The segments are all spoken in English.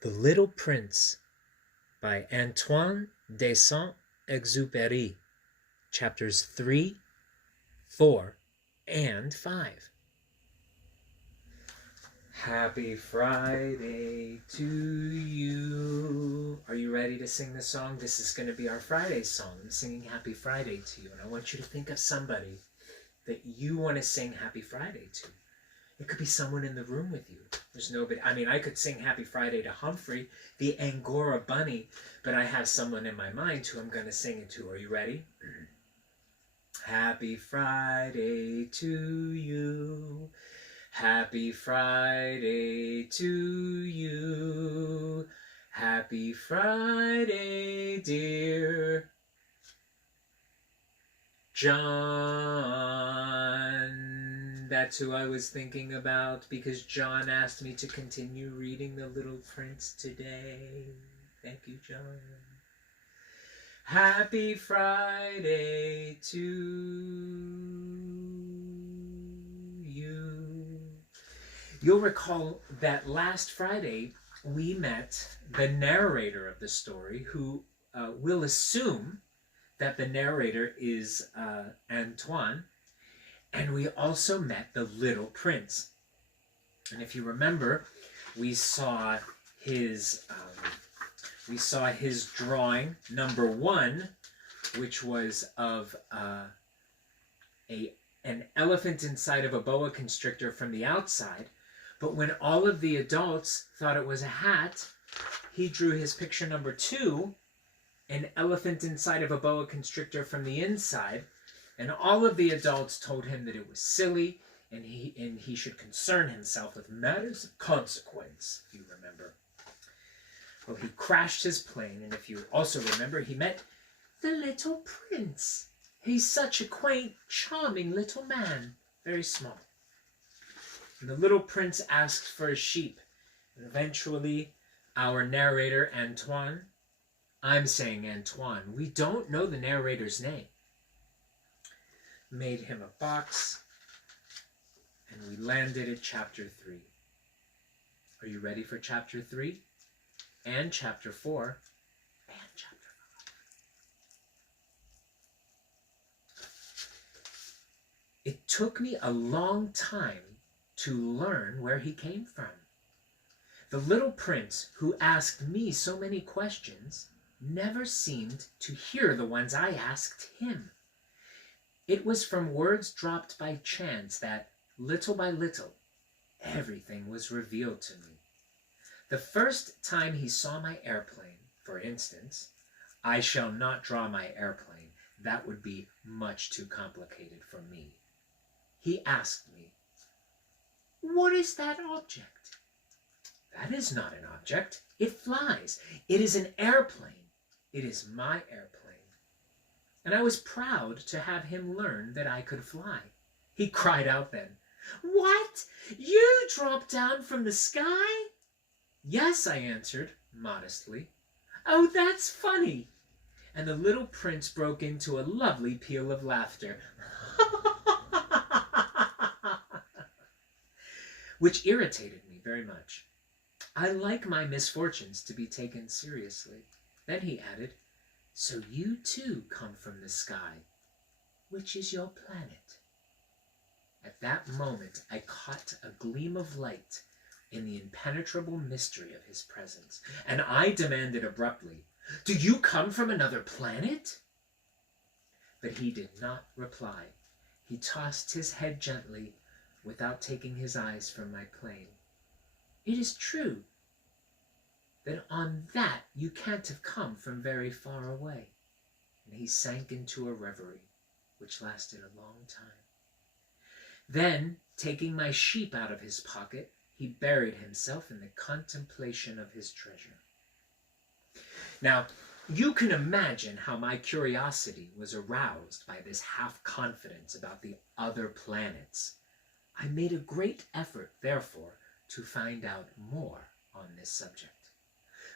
The Little Prince by Antoine de Saint-Exupéry, chapters 3, 4, and 5. Happy Friday to you. Are you ready to sing the song? This is going to be our Friday song. I'm singing Happy Friday to you, and I want you to think of somebody that you want to sing Happy Friday to. It could be someone in the room with you. There's nobody. I mean, I could sing Happy Friday to Humphrey, the Angora bunny, but I have someone in my mind who I'm going to sing it to. Are you ready? Happy Friday to you. Happy Friday to you. Happy Friday, dear John. That's who I was thinking about because John asked me to continue reading The Little Prince today. Thank you, John. Happy Friday to you. You'll recall that last Friday we met the narrator of the story, who will assume that the narrator is Antoine, and we also met the Little Prince. And if you remember, we saw his drawing number 1, which was of an elephant inside of a boa constrictor from the outside. But when all of the adults thought it was a hat, he drew his picture number 2, an elephant inside of a boa constrictor from the inside, and all of the adults told him that it was silly and he should concern himself with matters of consequence, if you remember. Well, he crashed his plane, and if you also remember, he met the Little Prince. He's such a quaint, charming little man, very small. And the Little Prince asked for a sheep, and eventually our narrator, Antoine, I'm saying Antoine, we don't know the narrator's name, made him a box, and we landed at chapter 3. Are you ready for chapter 3? And chapter 4? And chapter 5. It took me a long time to learn where he came from. The Little Prince, who asked me so many questions, never seemed to hear the ones I asked him. It was from words dropped by chance that, little by little, everything was revealed to me. The first time he saw my airplane, for instance, I shall not draw my airplane. That would be much too complicated for me. He asked me, "What is that object?" "That is not an object. It flies. It is an airplane. It is my airplane." And I was proud to have him learn that I could fly. He cried out then, "What? You dropped down from the sky?" "Yes," I answered, modestly. "Oh, that's funny." And the Little Prince broke into a lovely peal of laughter, which irritated me very much. I like my misfortunes to be taken seriously. Then he added, "So you too come from the sky. Which is your planet?" At that moment I caught a gleam of light in the impenetrable mystery of his presence, and I demanded abruptly, "Do you come from another planet?" But he did not reply. He tossed his head gently, without taking his eyes from my plane. "It is true that on that you can't have come from very far away." And he sank into a reverie, which lasted a long time. Then, taking my sheep out of his pocket, he buried himself in the contemplation of his treasure. Now, you can imagine how my curiosity was aroused by this half-confidence about the other planets. I made a great effort, therefore, to find out more on this subject.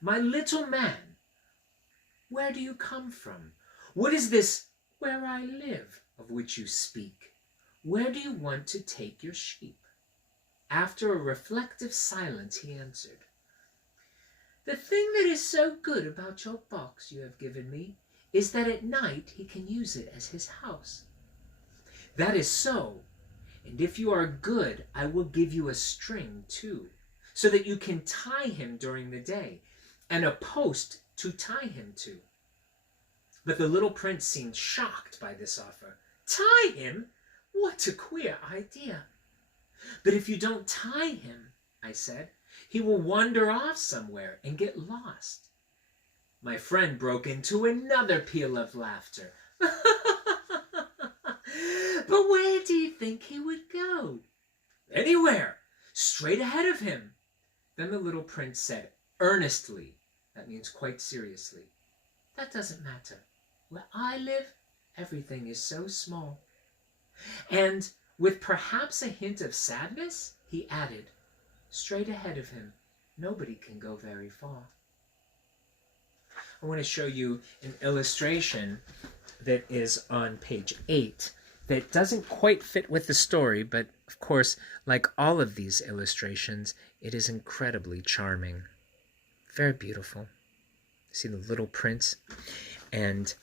"My little man, where do you come from? What is this 'where I live' of which you speak? Where do you want to take your sheep?" After a reflective silence, he answered, The thing that is so good about your box you have given me is that at night he can use it as his house. That is so, and if you are good, I will give you a string too, so that you can tie him during the day, and a post to tie him to. But the little prince seemed shocked by this offer. Tie him? What a queer idea. But if you don't tie him, I said, he will wander off somewhere and get lost. My friend broke into another peal of laughter. But where do you think he would go? Anywhere, straight ahead of him. Then the little prince said earnestly, that means quite seriously, that doesn't matter. Where I live, everything is so small. And with perhaps a hint of sadness, he added, straight ahead of him, nobody can go very far. I want to show you an illustration that is on page 8 that doesn't quite fit with the story, but of course, like all of these illustrations, it is incredibly charming. Very beautiful. See the little prince, and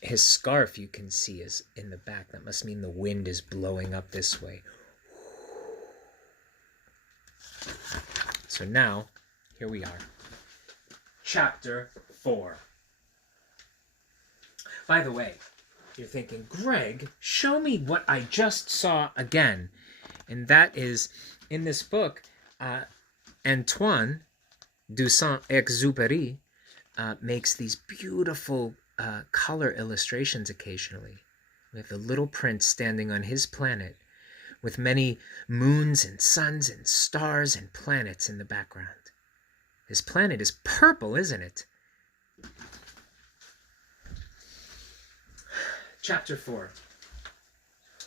his scarf you can see is in the back. That must mean the wind is blowing up this way. So now, here we are. Chapter 4. By the way, you're thinking, Greg, show me what I just saw again. And that is, in this book, Antoine de Saint-Exupéry makes these beautiful color illustrations occasionally. We have the little prince standing on his planet with many moons and suns and stars and planets in the background. His planet is purple, isn't it? Chapter 4.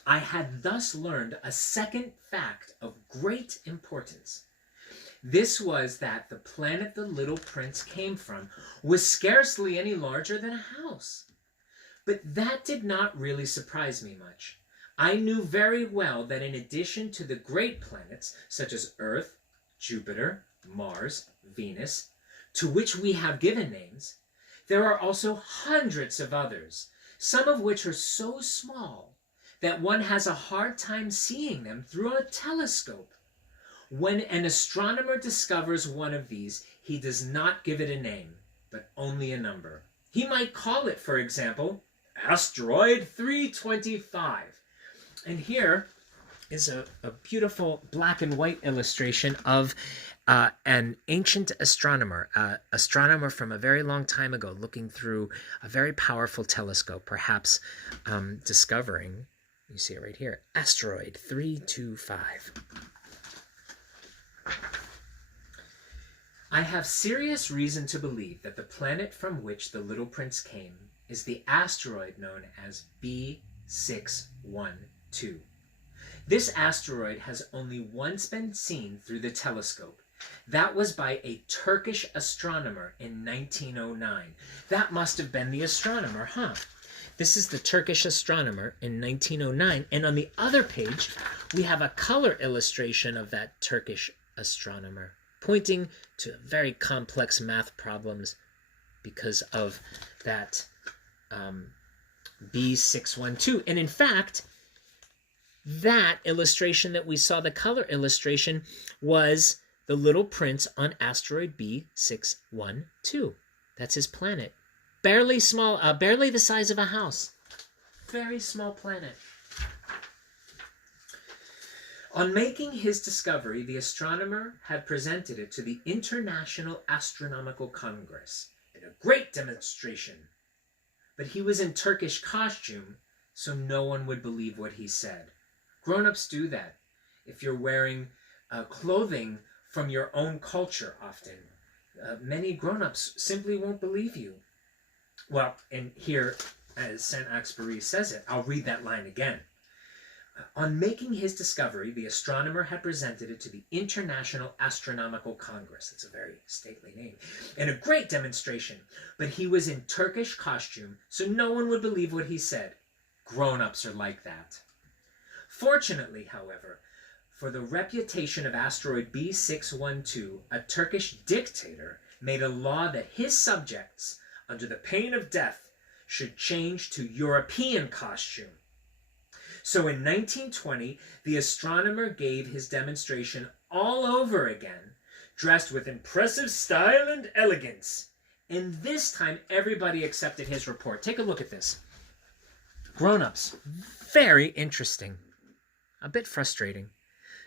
I had thus learned a second fact of great importance. This was that the planet the little prince came from was scarcely any larger than a house. But that did not really surprise me much. I knew very well that in addition to the great planets, such as Earth, Jupiter, Mars, Venus, to which we have given names, there are also hundreds of others, some of which are so small that one has a hard time seeing them through a telescope. When an astronomer discovers one of these, he does not give it a name, but only a number. He might call it, for example, Asteroid 325. And here is a beautiful black and white illustration of an ancient astronomer from a very long time ago, looking through a very powerful telescope, perhaps discovering, you see it right here, Asteroid 325. I have serious reason to believe that the planet from which the little prince came is the asteroid known as B612. This asteroid has only once been seen through the telescope. That was by a Turkish astronomer in 1909. That must have been the astronomer, huh? This is the Turkish astronomer in 1909. And on the other page, we have a color illustration of that Turkish astronomer, pointing to very complex math problems because of that B612. And in fact, that illustration that we saw, the color illustration, was the little prince on asteroid B612. That's his planet. Barely small, barely the size of a house. Very small planet. On making his discovery, the astronomer had presented it to the International Astronomical Congress in a great demonstration. But he was in Turkish costume, so no one would believe what he said. Grown-ups do that. If you're wearing clothing from your own culture often, many grown-ups simply won't believe you. Well, and here, as Saint-Exupéry says it, I'll read that line again. On making his discovery, the astronomer had presented it to the International Astronomical Congress. That's a very stately name. In a great demonstration. But he was in Turkish costume, so no one would believe what he said. Grown-ups are like that. Fortunately, however, For the reputation of asteroid B612, a Turkish dictator made a law that his subjects, under the pain of death, should change to European costume. So in 1920, the astronomer gave his demonstration all over again, dressed with impressive style and elegance. And this time, everybody accepted his report. Take a look at this. Grown-ups. Very interesting. A bit frustrating.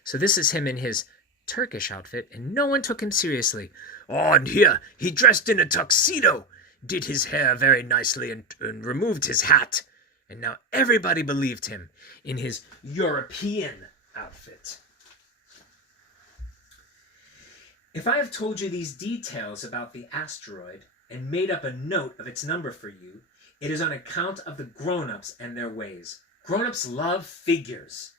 So this is him in his Turkish outfit, and no one took him seriously. Oh, and here, he dressed in a tuxedo, did his hair very nicely, and removed his hat. And now everybody believed him in his European outfit. If I have told you these details about the asteroid and made up a note of its number for you, it is on account of the grown-ups and their ways. Grown-ups love figures.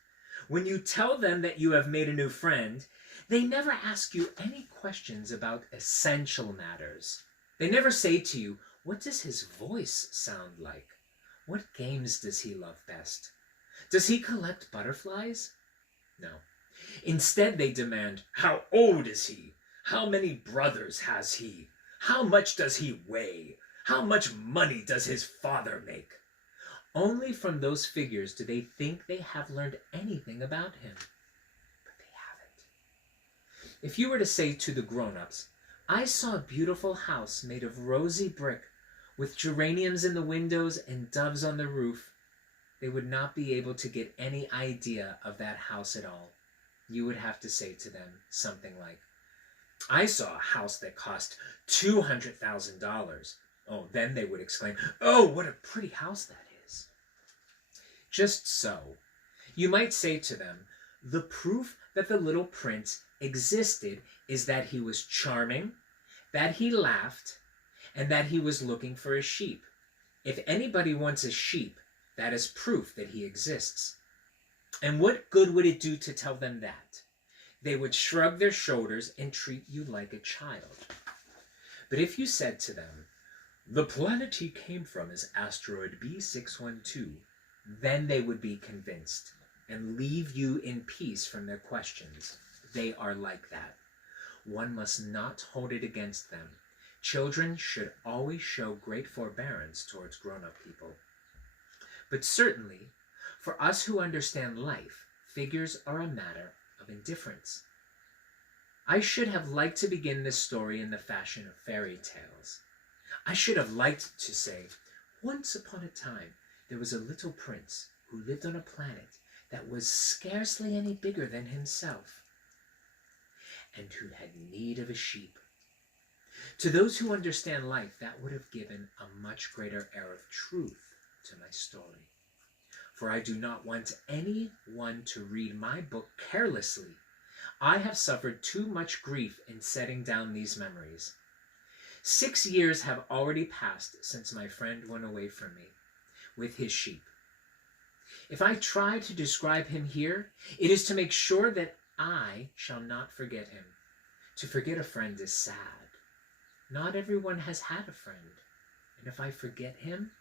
When you tell them that you have made a new friend, they never ask you any questions about essential matters. They never say to you, what does his voice sound like? What games does he love best? Does he collect butterflies? No. Instead, they demand, how old is he? How many brothers has he? How much does he weigh? How much money does his father make? Only from those figures do they think they have learned anything about him. But they haven't. If you were to say to the grown-ups, I saw a beautiful house made of rosy brick with geraniums in the windows and doves on the roof, they would not be able to get any idea of that house at all. You would have to say to them something like, I saw a house that cost $200,000. Oh, then they would exclaim, oh, what a pretty house that is. Just so, you might say to them, the proof that the little prince existed is that he was charming, that he laughed, and that he was looking for a sheep. If anybody wants a sheep, that is proof that he exists. And what good would it do to tell them that? They would shrug their shoulders and treat you like a child. But if you said to them, the planet he came from is asteroid B612, then they would be convinced and leave you in peace from their questions. They are like that. One must not hold it against them. Children should always show great forbearance towards grown-up people. But certainly, for us who understand life, figures are a matter of indifference. I should have liked to begin this story in the fashion of fairy tales. I should have liked to say, once upon a time, there was a little prince who lived on a planet that was scarcely any bigger than himself, and who had need of a sheep. To those who understand life, that would have given a much greater air of truth to my story. For I do not want anyone to read my book carelessly. I have suffered too much grief in setting down these memories. 6 years have already passed since my friend went away from me with his sheep. If I try to describe him here, it is to make sure that I shall not forget him. To forget a friend is sad. Not everyone has had a friend, and if I forget him,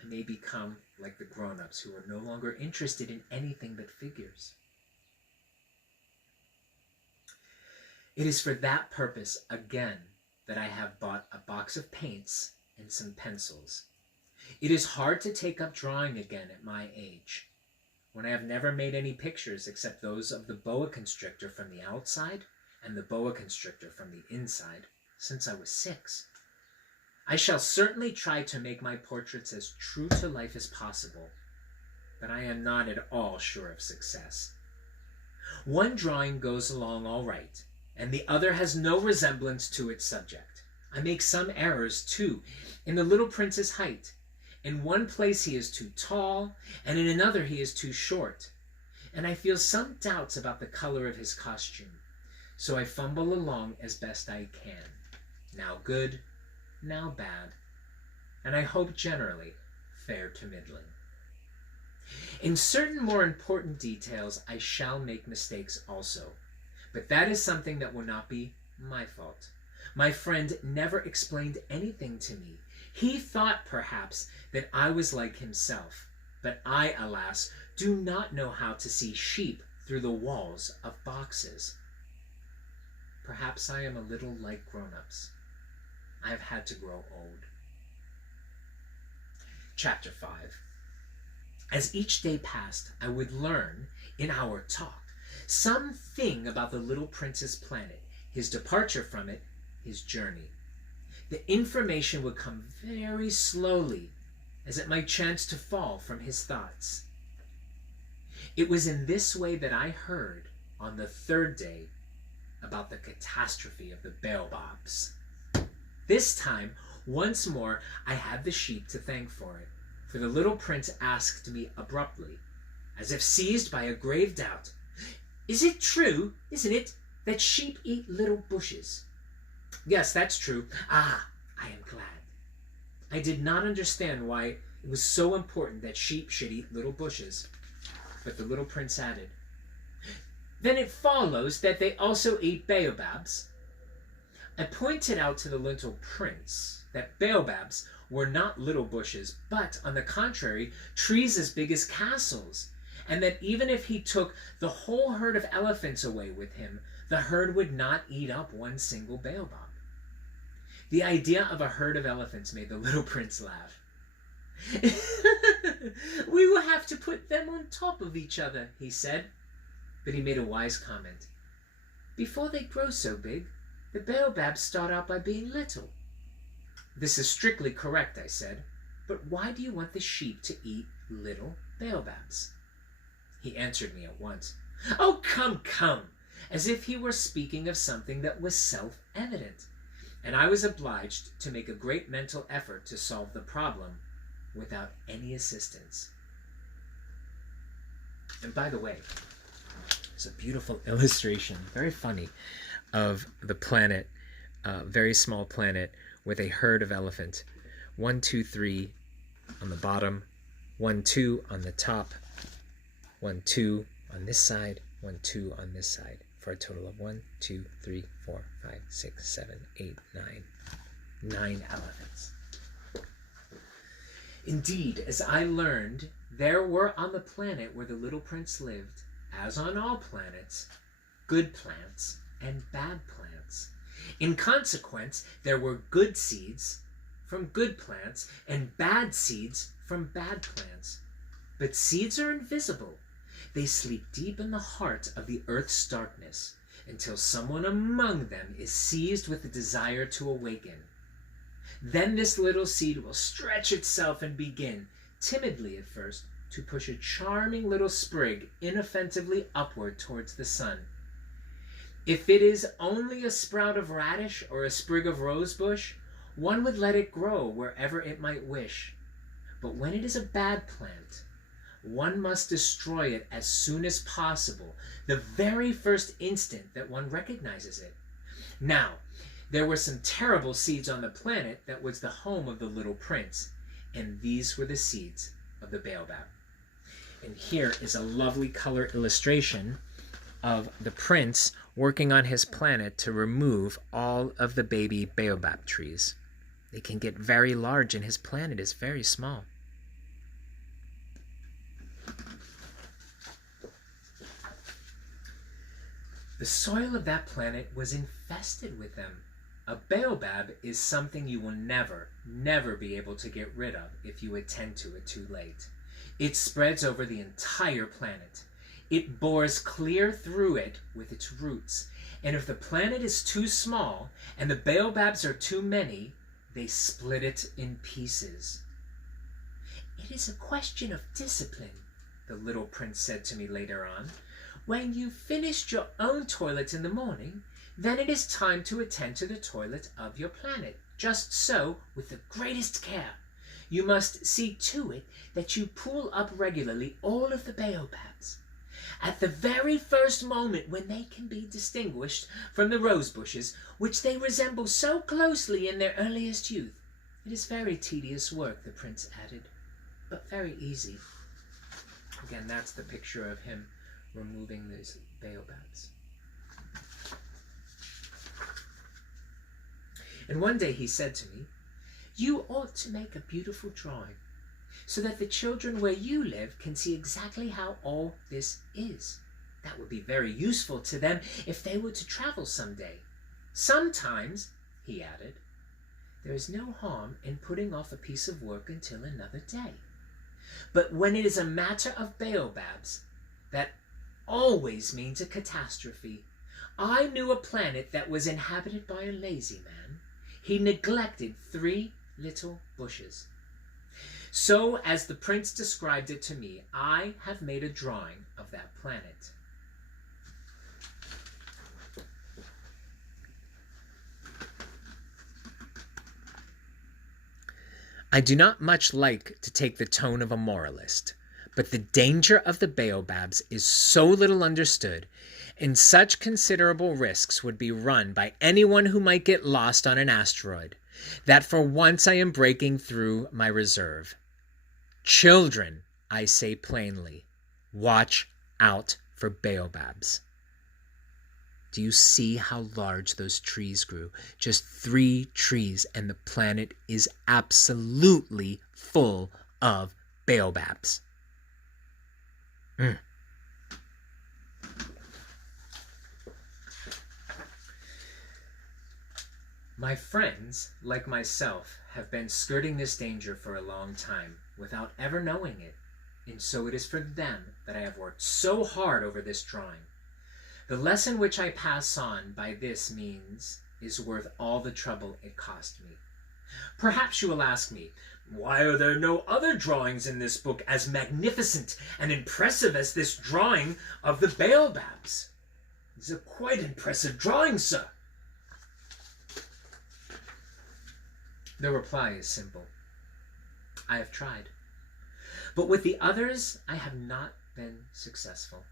I may become like the grown-ups who are no longer interested in anything but figures. It is for that purpose, again, that I have bought a box of paints and some pencils. It is hard to take up drawing again at my age, when I have never made any pictures except those of the boa constrictor from the outside and the boa constrictor from the inside, since I was 6. I shall certainly try to make my portraits as true to life as possible, but I am not at all sure of success. One drawing goes along all right, and the other has no resemblance to its subject. I make some errors, too, in the little prince's height. In one place he is too tall, and in another he is too short, and I feel some doubts about the color of his costume, so I fumble along as best I can. Now good, now bad, and I hope generally fair to middling. In certain more important details I shall make mistakes also, but that is something that will not be my fault. My friend never explained anything to me. He thought, perhaps, that I was like himself, but I, alas, do not know how to see sheep through the walls of boxes. Perhaps I am a little like grown-ups. I have had to grow old. Chapter 5. As each day passed, I would learn, in our talk, something about the little prince's planet, his departure from it, his journey. The information would come very slowly, as it might chance to fall from his thoughts. It was in this way that I heard, on the third day, about the catastrophe of the baobabs. This time, once more, I had the sheep to thank for it, for the little prince asked me abruptly, as if seized by a grave doubt, "Is it true, isn't it, that sheep eat little bushes?" "Yes, that's true." "Ah, I am glad." I did not understand why it was so important that sheep should eat little bushes, but the little prince added, "Then it follows that they also eat baobabs." I pointed out to the little prince that baobabs were not little bushes, but, on the contrary, trees as big as castles, and that even if he took the whole herd of elephants away with him, the herd would not eat up one single baobab. The idea of a herd of elephants made the little prince laugh. "We will have to put them on top of each other," he said. But he made a wise comment. "Before they grow so big, the baobabs start out by being little." "This is strictly correct," I said. "But why do you want the sheep to eat little baobabs?" He answered me at once. "Oh, come," as if he were speaking of something that was self-evident. And I was obliged to make a great mental effort to solve the problem without any assistance. And by the way, it's a beautiful illustration, very funny, of the planet, very small planet, with a herd of elephant. 1, 2, 3 on the bottom, 1, 2 on the top, 1, 2 on this side, 1, 2 on this side, for a total of 1, 2, 3, 4, 5, 6, 7, 8, 9. 9 elephants. Indeed, as I learned, there were on the planet where the little prince lived, as on all planets, good plants and bad plants. In consequence, there were good seeds from good plants and bad seeds from bad plants. But seeds are invisible. They sleep deep in the heart of the earth's darkness until someone among them is seized with the desire to awaken. Then this little seed will stretch itself and begin, timidly at first, to push a charming little sprig inoffensively upward towards the sun. If it is only a sprout of radish or a sprig of rosebush, one would let it grow wherever it might wish. But when it is a bad plant, one must destroy it as soon as possible, the very first instant that one recognizes it. Now, there were some terrible seeds on the planet that was the home of the little prince, and these were the seeds of the baobab. And here is a lovely color illustration of the prince working on his planet to remove all of the baby baobab trees. They can get very large, and his planet is very small. The soil of that planet was infested with them. A baobab is something you will never be able to get rid of if you attend to it too late. It spreads over the entire planet. It bores clear through it with its roots. And if the planet is too small and the baobabs are too many, they split it in pieces. "It is a question of discipline," the little prince said to me later on. "When you've finished your own toilet in the morning, then it is time to attend to the toilet of your planet. Just so, with the greatest care. You must see to it that you pull up regularly all of the baobabs. At the very first moment when they can be distinguished from the rose bushes, which they resemble so closely in their earliest youth. It is very tedious work," the prince added, "but very easy." Again, that's the picture of him removing these baobabs. And one day he said to me, "You ought to make a beautiful drawing so that the children where you live can see exactly how all this is. That would be very useful to them if they were to travel some day. Sometimes, he added, there is no harm in putting off a piece of work until another day. But when it is a matter of baobabs, that always means a catastrophe. I knew a planet that was inhabited by a lazy man. He neglected 3 little bushes. So, as the prince described it to me, I have made a drawing of that planet. I do not much like to take the tone of a moralist, but the danger of the baobabs is so little understood, and such considerable risks would be run by anyone who might get lost on an asteroid, that for once I am breaking through my reserve. Children, I say plainly, watch out for baobabs. Do you see how large those trees grew? Just 3 trees, and the planet is absolutely full of baobabs. My friends, like myself, have been skirting this danger for a long time without ever knowing it, and so it is for them that I have worked so hard over this drawing. The lesson which I pass on by this means is worth all the trouble it cost me. Perhaps you will ask me, why are there no other drawings in this book as magnificent and impressive as this drawing of the baobabs? It's a quite impressive drawing, sir. The reply is simple. I have tried. But with the others, I have not been successful.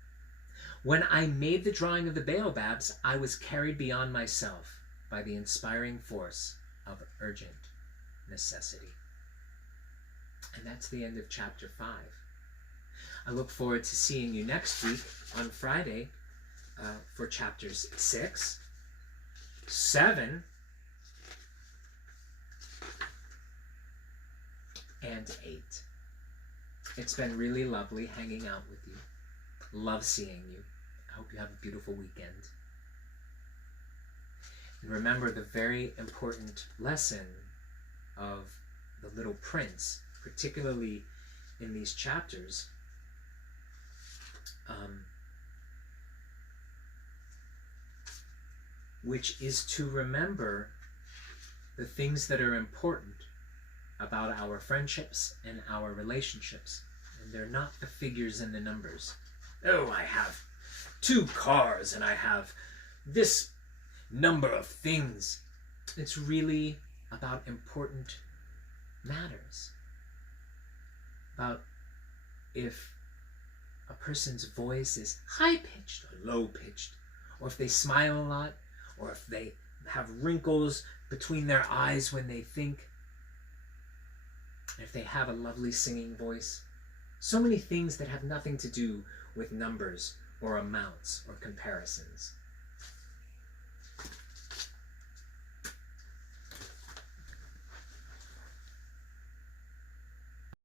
When I made the drawing of the baobabs, I was carried beyond myself by the inspiring force of urgent necessity. And that's the end of chapter 5. I look forward to seeing you next week on Friday for chapters 6, 7, and 8. It's been really lovely hanging out with you. Love seeing you. I hope you have a beautiful weekend. And remember the very important lesson of the Little Prince, particularly in these chapters, which is to remember the things that are important about our friendships and our relationships. And they're not the figures and the numbers. Oh, I have 2 cars and I have this number of things. It's really about important matters. About if a person's voice is high-pitched or low-pitched, or if they smile a lot, or if they have wrinkles between their eyes when they think, if they have a lovely singing voice. So many things that have nothing to do with numbers or amounts or comparisons.